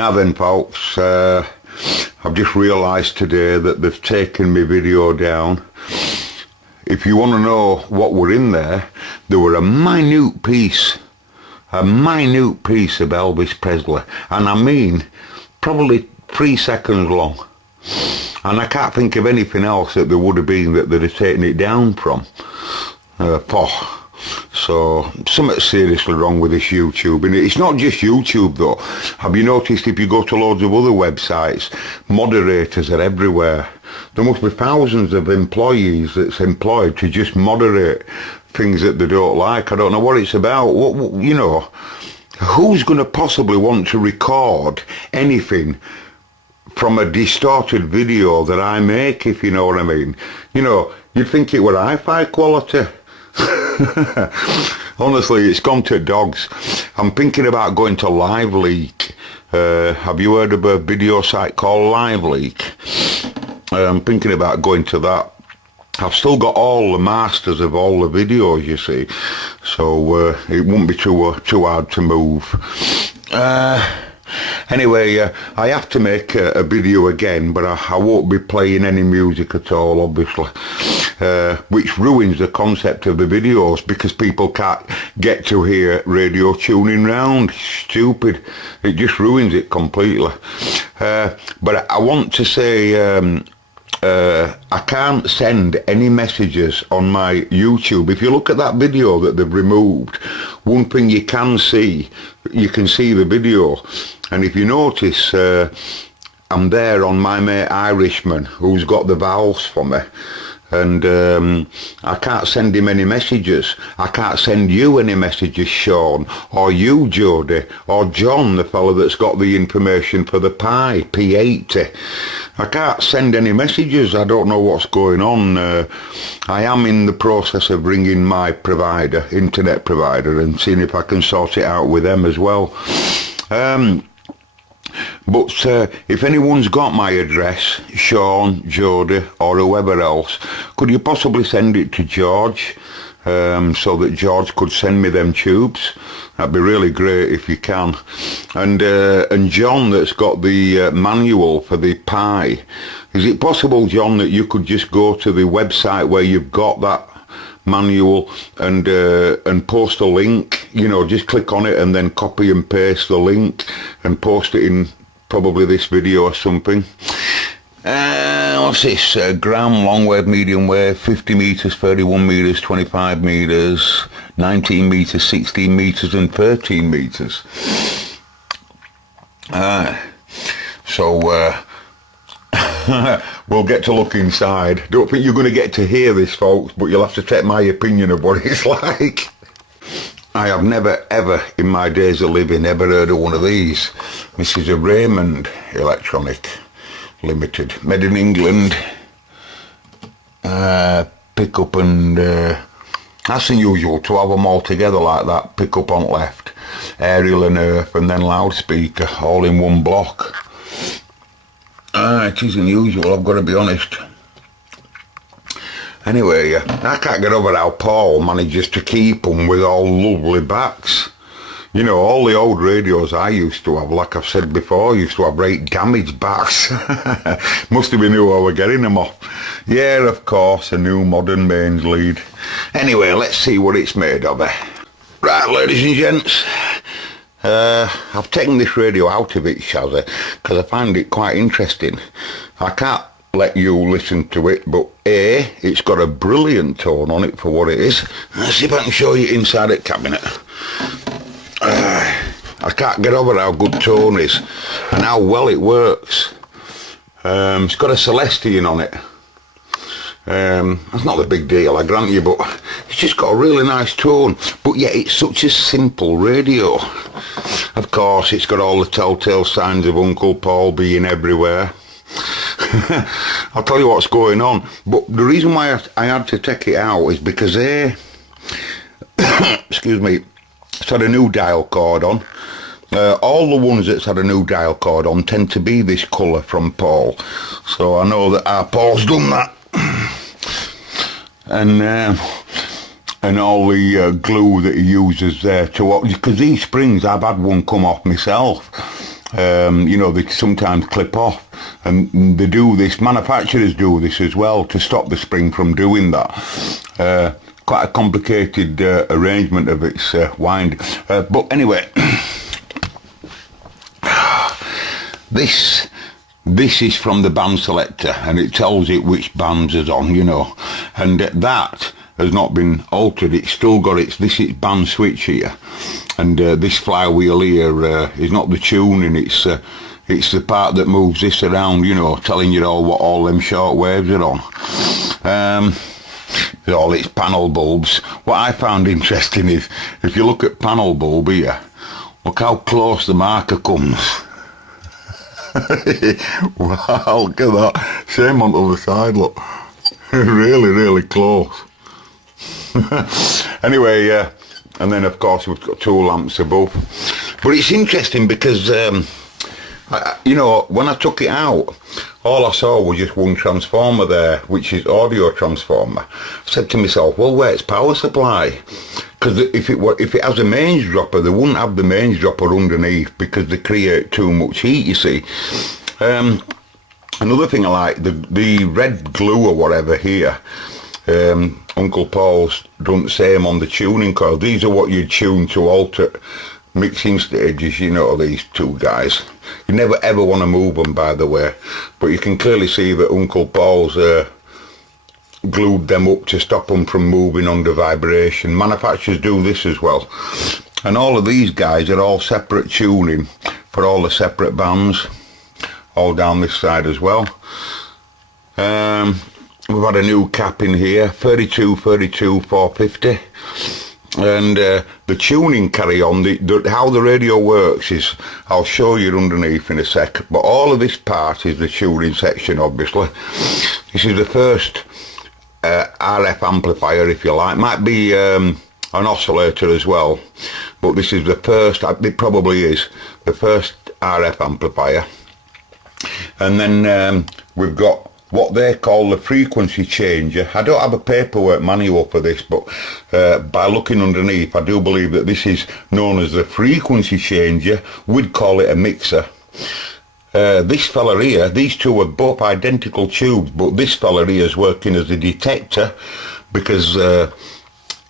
Now then, folks, I've just realised today that they've taken my video down. If you want to know what were in there were a minute piece of Elvis Presley, and I mean probably 3 seconds long. And I can't think of anything else that there would have been that they'd have taken it down from. So, something's seriously wrong with this YouTube. And it's not just YouTube though. Have you noticed if you go to loads of other websites, moderators are everywhere. There must be thousands of employees that's employed to just moderate things that they don't like. I don't know what it's about. Who's going to possibly want to record anything from a distorted video that I make, if you know what I mean? You'd think it were hi-fi quality. Honestly, it's gone to dogs. I'm thinking about going to LiveLeak. Have you heard of a video site called LiveLeak? I'm thinking about going to that. I've still got all the masters of all the videos, you see, so it won't be too hard to move. Anyway, I have to make a video again, but I won't be playing any music at all, obviously, which ruins the concept of the videos because people can't get to hear radio tuning round. Stupid. It just ruins it completely. But I want to say I can't send any messages on my YouTube. If you look at that video that they've removed, one thing you can see the video. And if you notice, I'm there on my mate Irishman, who's got the valves for me. And I can't send him any messages. I can't send you any messages, Sean, or you, Jody, or John, the fellow that's got the information for the Pi, P80. I can't send any messages. I don't know what's going on. I am in the process of ringing my provider, internet provider, and seeing if I can sort it out with them as well. But if anyone's got my address, Sean, Jody, or whoever else, could you possibly send it to George, so that George could send me them tubes? That'd be really great if you can. And John, that's got the manual for the Pi, is it possible, John, that you could just go to the website where you've got that manual and post a link? Just click on it and then copy and paste the link and post it in probably this video or something. What's this? Gram, long wave, medium wave, 50 metres, 31 metres, 25 metres, 19 metres, 16 metres and 13 metres. We'll get to look inside. Don't think you're going to get to hear this, folks, but you'll have to take my opinion of what it's like. I have never, ever, in my days of living, ever heard of one of these. This is a Raymond Electronic Limited, made in England. Pick up and that's unusual to have them all together like that. Pick up on left, aerial and earth, and then loudspeaker, all in one block. It is unusual, I've got to be honest. Anyway, I can't get over how Paul manages to keep them with all lovely backs. All the old radios I used to have, like I've said before, used to have great damaged backs. Must have been who I were getting them off. Yeah, of course, a new modern mains lead. Anyway, let's see what it's made of. Right, ladies and gents. I've taken this radio out of its chassis because I find it quite interesting. I can't let you listen to it, but it's got a brilliant tone on it for what it is. Let's see if I can show you inside the cabinet. I can't get over how good tone is and how well it works. It's got a Celestion on it. That's not a big deal, I grant you, but it's just got a really nice tone. But yet it's such a simple radio. Of course, it's got all the telltale signs of Uncle Paul being everywhere. I'll tell you what's going on. But the reason why I had to take it out is because excuse me, it's had a new dial cord on. All the ones that's had a new dial cord on tend to be this colour from Paul. So I know that our Paul's done that. And all the glue that he uses there to, because these springs, I've had one come off myself, You know, they sometimes clip off, and they do this, manufacturers do this as well to stop the spring from doing that. Quite a complicated arrangement of its wind. But anyway, this is from the band selector, and it tells it which bands is on, you know, and that has not been altered. It's still got this is band switch here, and this flywheel here is not the tuning, it's the part that moves this around, you know, telling you what all them short waves are on. All its panel bulbs. What I found interesting is, if you look at panel bulb here, look how close the marker comes. Wow, look at that. Same on the other side, look. Really, really close. Anyway, and then of course we've got 2 lamps above. But it's interesting because, you know, when I took it out, all I saw was just one transformer there, which is audio transformer. I said to myself, well, where's power supply? Because if it has a mains dropper, they wouldn't have the mains dropper underneath because they create too much heat, you see. Another thing I like, the red glue or whatever here, Uncle Paul's done the same on the tuning coil. These are what you tune to alter mixing stages, you know, these 2 guys. You never ever want to move them, by the way, but you can clearly see that Uncle Paul's glued them up to stop them from moving under vibration. Manufacturers do this as well, and all of these guys are all separate tuning for all the separate bands, all down this side as well. We've had a new cap in here, 32 450. And the tuning carry on, how the radio works is, I'll show you underneath in a sec, but all of this part is the tuning section, obviously. This is the first RF amplifier, if you like. Might be an oscillator as well, but this is the first, it probably is the first RF amplifier. And then we've got what they call the frequency changer. I don't have a paperwork manual for this, but by looking underneath, I do believe that this is known as the frequency changer. We'd call it a mixer. This fella here, these 2 are both identical tubes, but this fella here is working as a detector, because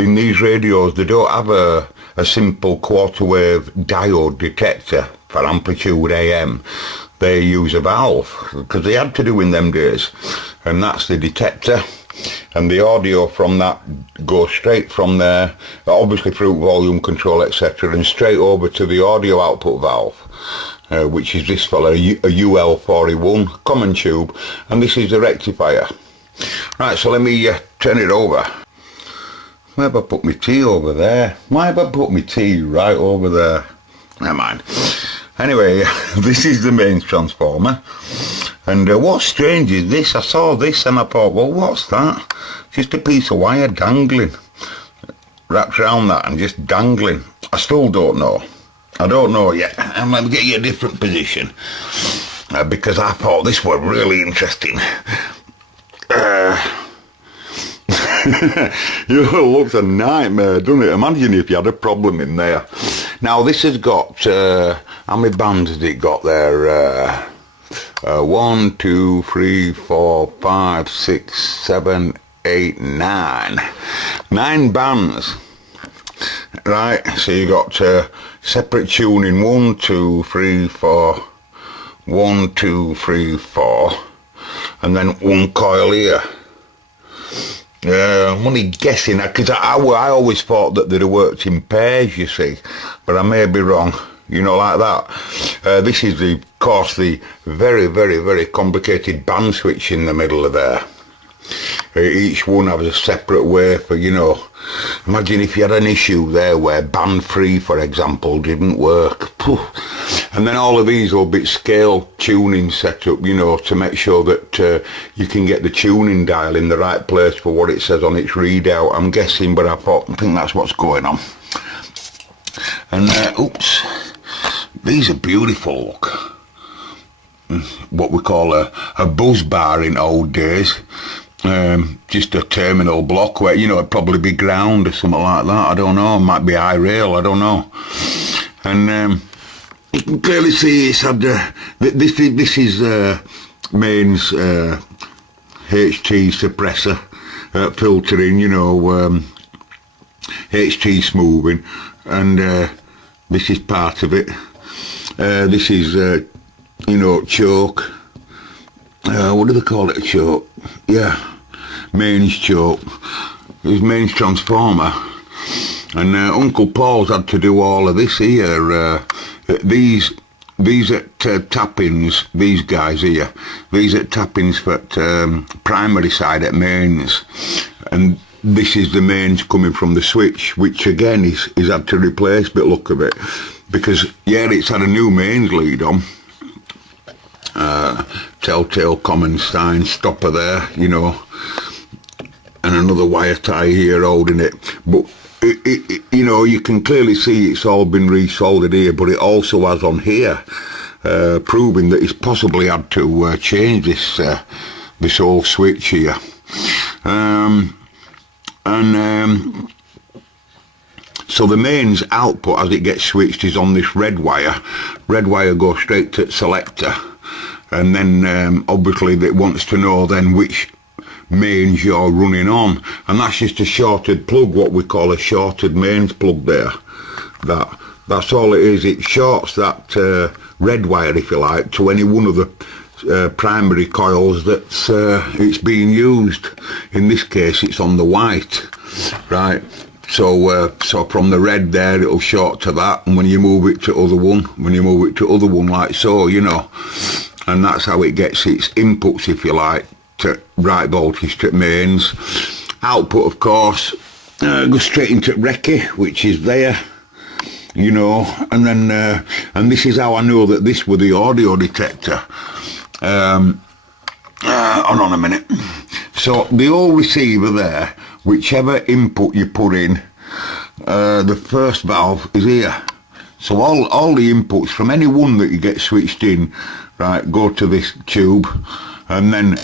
in these radios they don't have a simple quarter wave diode detector for amplitude AM. They use a valve, because they had to do in them days, and that's the detector, and the audio from that goes straight from there, obviously through volume control, etc., and straight over to the audio output valve, which is this fella, a UL41 common tube, and this is the rectifier. Right, so let me turn it over. Why have I put my tea over there? Why have I put my tea right over there? Never mind. Anyway, this is the mains transformer, and what's strange is this. I saw this and I thought, well, what's that? Just a piece of wire dangling, wrapped around that and just dangling. I still don't know. I don't know yet. I'm going to get you a different position, because I thought this was really interesting. It looks a nightmare, doesn't it? Imagine if you had a problem in there. Now this has got, how many bands has it got there? 1, 2, 3, 4, 5, 6, 7, 8, 9. 9 bands. Right, so you got separate tuning, 1, 2, 3, 4, 1, 2, 3, 4, and then 1 coil here. I'm only guessing, because I always thought that they'd have worked in pairs, you see, but I may be wrong, you know, like that. This is, of course, the very, very, very complicated band switch in the middle of there. Each one has a separate wafer, you know. Imagine if you had an issue there where band 3, for example, didn't work. And then all of these will be scale tuning set up, you know, to make sure that you can get the tuning dial in the right place for what it says on its readout, I'm guessing, but I think that's what's going on. And, oops, these are beautiful, look. What we call a buzz bar in old days. Just a terminal block where, you know, it'd probably be ground or something like that. I don't know. It might be high rail. I don't know. And you can clearly see it's had this is mains HT suppressor filtering, you know, HT smoothing, and this is part of it. This is you know, choke. What do they call it? A choke? Yeah, mains choke. This mains transformer. And Uncle Paul's had to do all of this here. These at tappings, these guys here, these at tappings for primary side at mains, and this is the mains coming from the switch, which again is had to replace, but look of it, because yeah, it's had a new mains lead on. Telltale common sign stopper there, you know, and another wire tie here holding it, but you know, you can clearly see it's all been resoldered here, but it also has on here, proving that he's possibly had to change this this whole switch here. So the mains output as it gets switched is on this red wire. Red wire goes straight to selector, and then obviously it wants to know then which mains you're running on, and that's just a shorted plug, what we call a shorted mains plug there. That's all it is. It shorts that red wire, if you like, to any one of the primary coils that's it's being used. In this case it's on the white, right? So so from the red there it'll short to that, and when you move it to other one, like so, you know, and that's how it gets its inputs, if you like, to right voltage to mains. Output, of course, goes straight into recce, which is there, you know, and then and this is how I know that this was the audio detector. Hold on a minute. So the old receiver there, whichever input you put in, the first valve is here. So all the inputs from any one that you get switched in, right, go to this tube, and then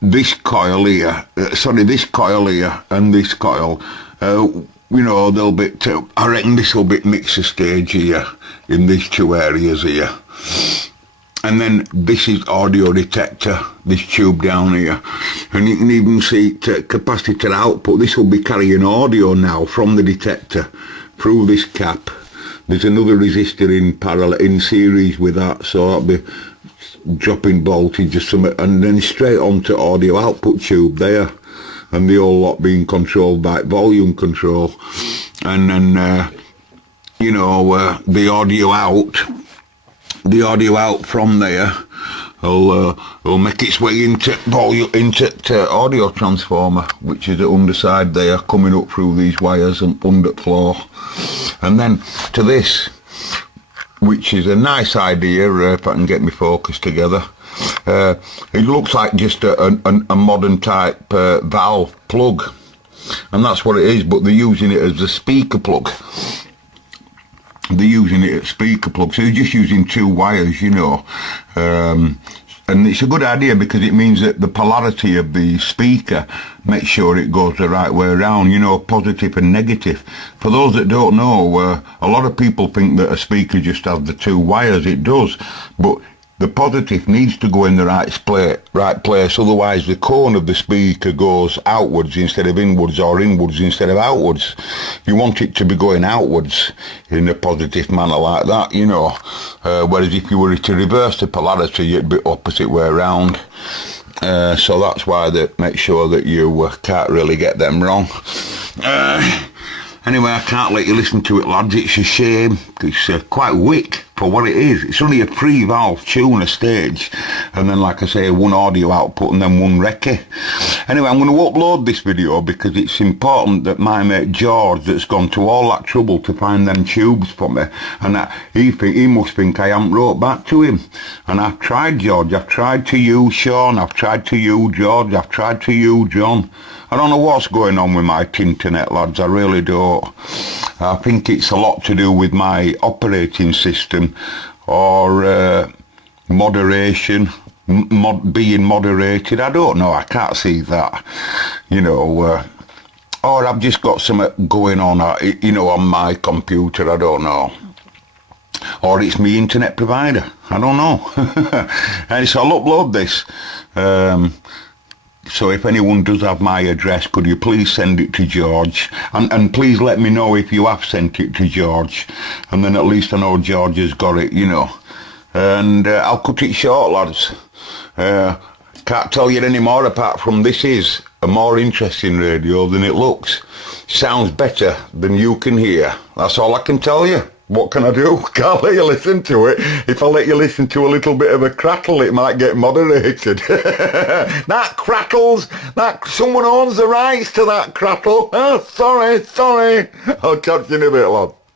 this coil here, this coil here and this coil, you know, they'll be, I reckon this will be mixer stage here in these two areas here. And then this is audio detector, this tube down here, and you can even see capacitor output. This will be carrying audio now from the detector through this cap. There's another resistor in parallel, in series with that, so that'll be dropping voltage or something, and then straight onto audio output tube there, and the whole lot being controlled by volume control. And then you know, the audio out from there will make its way into audio transformer, which is the underside there, coming up through these wires and under floor, and then to this, which is a nice idea, if I can get my focus together. It looks like just a modern type valve plug, and that's what it is, but they're using it as a speaker plug. They're using it as speaker plug, so they're just using two wires, you know. And it's a good idea because it means that the polarity of the speaker makes sure it goes the right way around, you know, positive and negative. For those that don't know, a lot of people think that a speaker just has the two wires. It does, but the positive needs to go in the right place, otherwise the cone of the speaker goes outwards instead of inwards, or inwards instead of outwards. You want it to be going outwards in a positive manner like that, you know, whereas if you were to reverse the polarity it'd be opposite way around. So that's why they make sure that you can't really get them wrong. Anyway, I can't let you listen to it, lads. It's a shame. It's quite wick for what it is. It's only a 3-valve tuner stage, and then, like I say, one audio output and then one recce. Anyway, I'm going to upload this video because it's important that my mate George, that's gone to all that trouble to find them tubes for me, and that he must think I haven't wrote back to him. And I've tried, George. I've tried to you, Sean. I've tried to you, George. I've tried to you, John. I don't know what's going on with my internet, lads. I really don't. I think it's a lot to do with my operating system, or moderation, being moderated. I don't know. I can't see that, you know. Or I've just got something going on, you know, on my computer. I don't know. or it's my internet provider. I don't know. And so I'll upload this. So if anyone does have my address, could you please send it to George? And please let me know if you have sent it to George. And then at least I know George has got it, you know. And I'll cut it short, lads. Can't tell you any more apart from this is a more interesting radio than it looks. Sounds better than you can hear. That's all I can tell you. What can I do? Can't let you listen to it. If I let you listen to a little bit of a crattle, it might get moderated. That crackles. That someone owns the rights to that crattle. Oh, sorry. I'll catch you in a bit, lad.